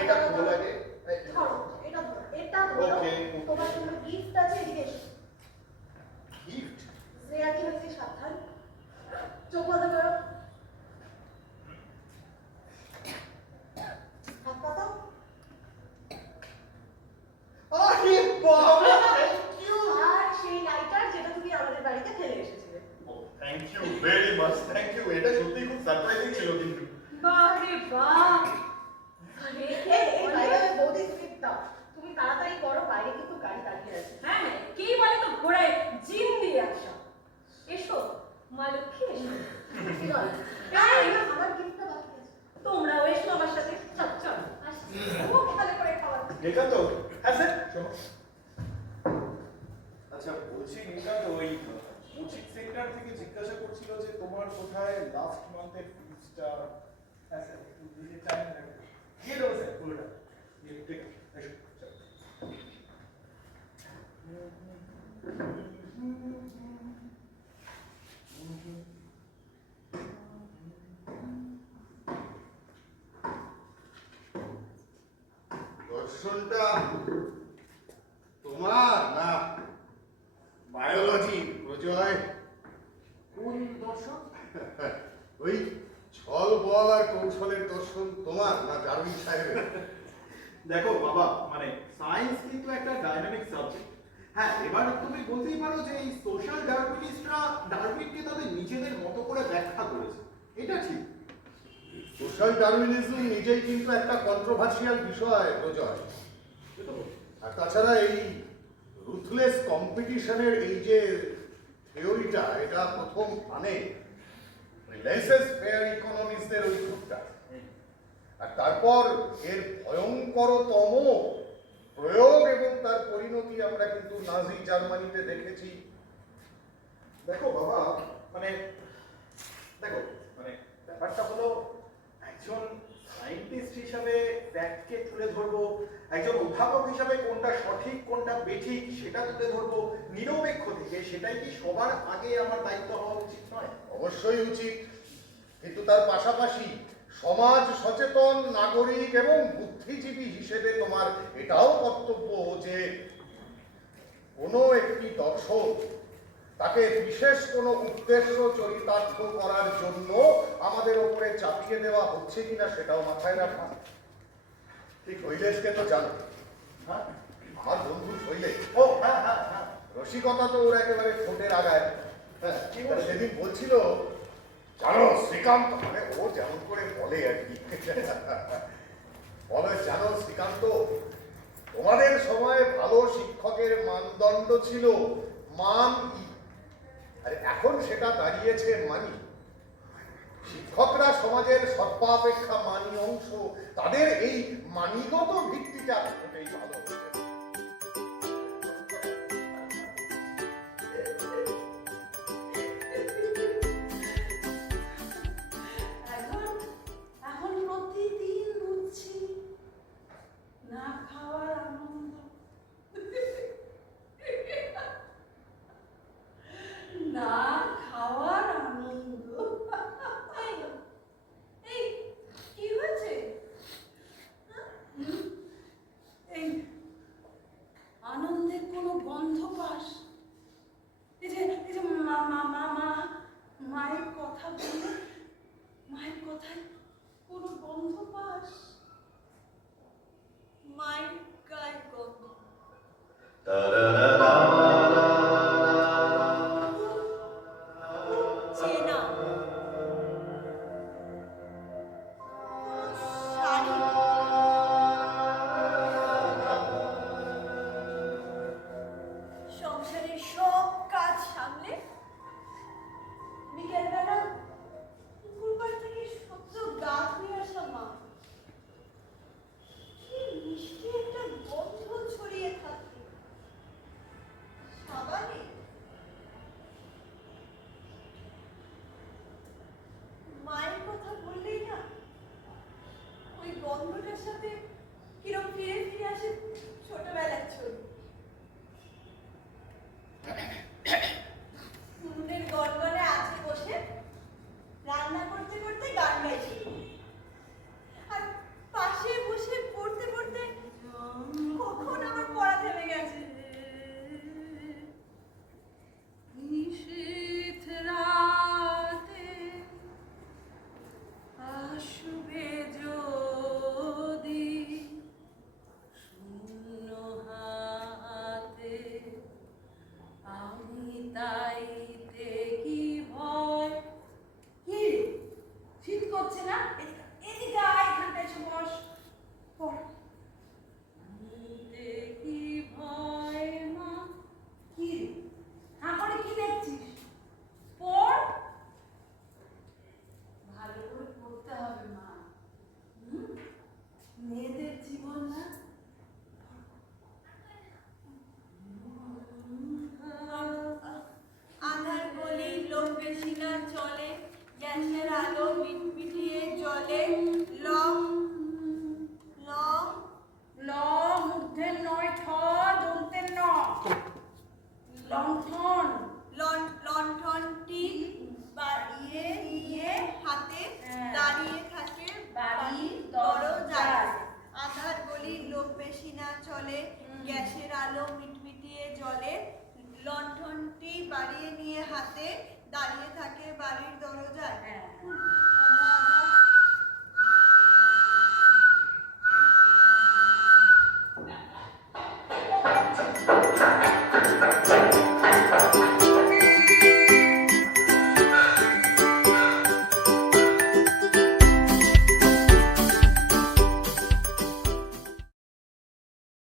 এটা খোলা আগে ধরো এটা ধরো এটা ধরো। তোমার জন্য গিফট আছে এদিকে গিফট শ্রেয়া কি হয়েছে সাবধান। চোখ বন্ধ করো। হাত পাতা আরে বাবা আর সেই লাইটার যেটা তুমি আমাদের বাড়িতে ফেলে এসেছিলে। Thank you very much thank you এটা সত্যি খুব সারপ্রাইজিং ছিল কিন্তু। বাহ রে বাহ। তাড়াতাড়ি করো বাইরে কিন্তু গাড়ি দাঁড়িয়ে আছে। হ্যাঁ কি বলে ঘোড়ায় জিম এসো। মা লক্ষ্মী হ্যাঁ, আচ্ছা বলছি নিকান্ত ওই কোচিং থেকে জিজ্ঞাসা করছিল যে তোমার কোথায় লাস্ট মান্থের ফিজটা একটু টাইম লাগবে। দিয়ে দেবো স্যার পুরোটা ঠিক আছে দর্শনটা তোমার না বায়োলজি প্রজয়? কোন দর্শন? ওই ছল বল আর কৌশলের দর্শন তোমার না ডারউইন সাহেবের? দেখো বাবা মানে সায়েন্স কিন্তু একটা ডাইনামিক সাবজেক্ট হ্যাঁ এবার তুমি বলতেই পারো যে এই সোশ্যাল ডারউইনিস্টরা ডারউইনকে তাদের নিজেদের মতো করে ব্যাখ্যা করেছে। এটা ঠিক। সোশ্যাল ডারউইনিজম নিজেই কিন্তু একটা কন্ট্রোভার্সিয়াল বিষয় প্রজয়। আর তাছাড়া এই রুথলেস কম্পিটিশনের এই যে থিওরিটা এটা প্রথম মানে লেসেস ফেয়ার ইকোনমিক্সদের ওই গ্রুপটা আর তারপর এর ভয়ঙ্করতম প্রয়োগ এবং তার পরিণতি আমরা কিন্তু নাজি জার্মানিতে দেখেছি। দেখো বাবা মানে দেখো মানে ব্যাপারটা হলো একজন সায়েন্টিস্ট হিসাবে ফ্যাক্টকে তুলে ধরবো, একজন উদ্ভাবক হিসাবে কোনটা সঠিক, কোনটা বেঠিক, সেটা তুলে ধরবো থেকে সেটাই কি সবার আগে আমার দায়িত্ব হওয়া উচিত নয়? অবশ্যই উচিত। কিন্তু তার পাশাপাশি সমাজ সচেতন নাগরিক এবং বুদ্ধিজীবী হিসেবে তোমার এটাও কর্তব্য যে কোনো একটি দর্শক তাকে বিশেষ কোনো উদ্দেশ্য চরিতার্থ করার জন্য আমাদের ওপরে চাপিয়ে দেওয়া হচ্ছে কিনা সেটাও মাথায় রাখা। ঠিক শৈলেশকে তো জানো। হ্যাঁ। আমার বন্ধু শৈলেশ। ও হ্যাঁ হ্যাঁ হ্যাঁ। রসিকতা তো ওর একেবারে ঠোঁটের আগায়। হ্যাঁ? সেদিন বলছিল জানো শ্রীকান্ত মানে ও যেমন করে বলে আর কি। বলে জানো শ্রীকান্ত তোমাদের সময় ভালো শিক্ষকের মানদণ্ড ছিল মান আর এখন সেটা দাঁড়িয়েছে মানি। শিক্ষকরা সমাজের সর্বাপেক্ষা মানি অংশ। তাদের এই মানিগত ভিত্তিটা মোটেই ভালো হচ্ছে কথা বলে মায়ের কথায় কোনো গন্ধ পাস? মায়ের গায়ের গন্ধ। গ্যাসের আলো মিটমিটিয়ে জলে ল ল ল মূর্ধের নয় ঠ দন্তের ন লণ্ঠন লণ্ঠনটি বাড়িয়ে নিয়ে হাতে হ্যাঁ। দাঁড়িয়ে থাকে বাড়ির দরজায়। আধার গলির লোক বেশি না চলে গ্যাসের আলো মিটমিটিয়ে জলে লণ্ঠনটি বাড়িয়ে নিয়ে হাতে দাঁড়িয়ে থাকে বাড়ির দরজায়। হ্যাঁ।